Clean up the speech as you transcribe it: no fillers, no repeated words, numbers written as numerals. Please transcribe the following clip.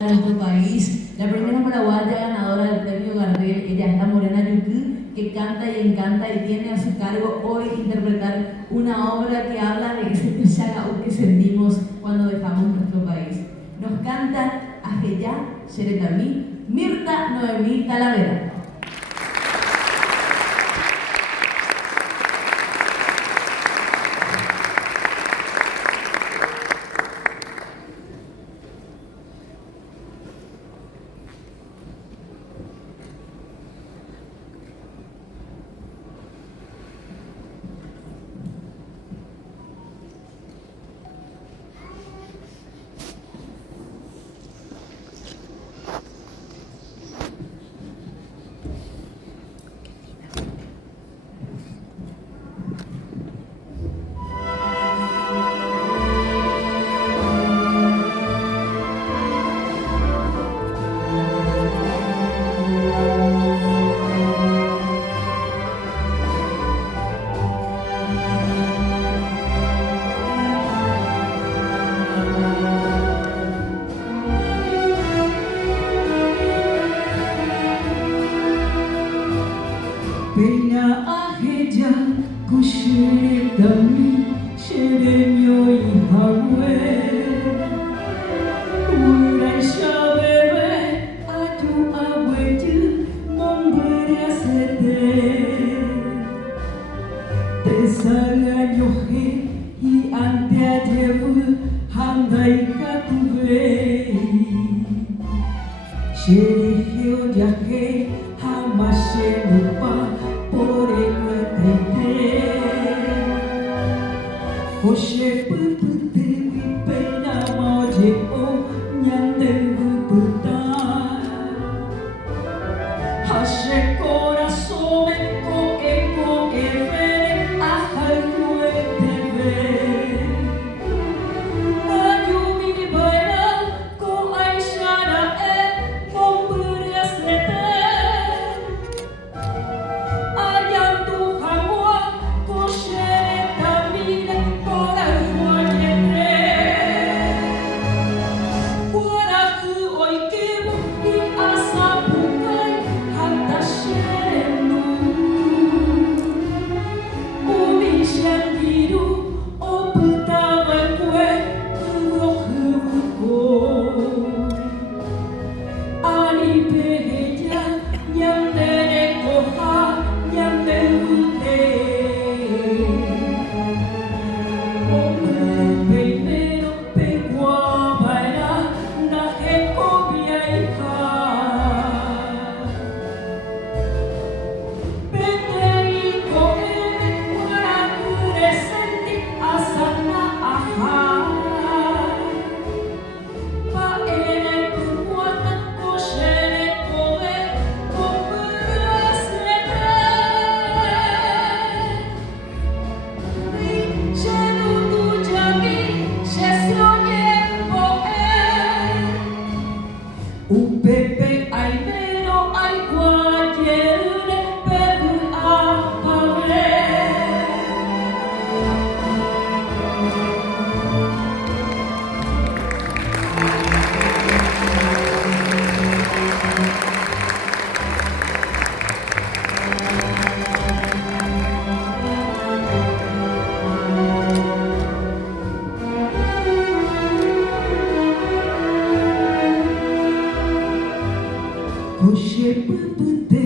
de nuestro país, la primera paraguaya ganadora del premio Gardel. Ella es la Morena Yukú, que canta y encanta y tiene a su cargo hoy interpretar una obra que habla de ese Pichagaú que sentimos cuando dejamos nuestro país. Nos canta Ajeyá Xeretamí, Mirta Noemí Talavera. Peña Ajeyá Kushirtami Sherenyo Ihagwe Urai Shabebe Atu Aweju Momberia Sete Tesaga Yohe Hi Antea Jevu Handai Katuve Sherihyo Jake Hamashe Lupa Hoshe pupute vipena moje o nyande vuputa Hashe corazón ko e vere ahal kue teve Ayumi baila ko aishara e momburia sete Ayam Tuhan wa ko Xeretamine Upepe ai vero ai guagliere per appare Hoshe pupute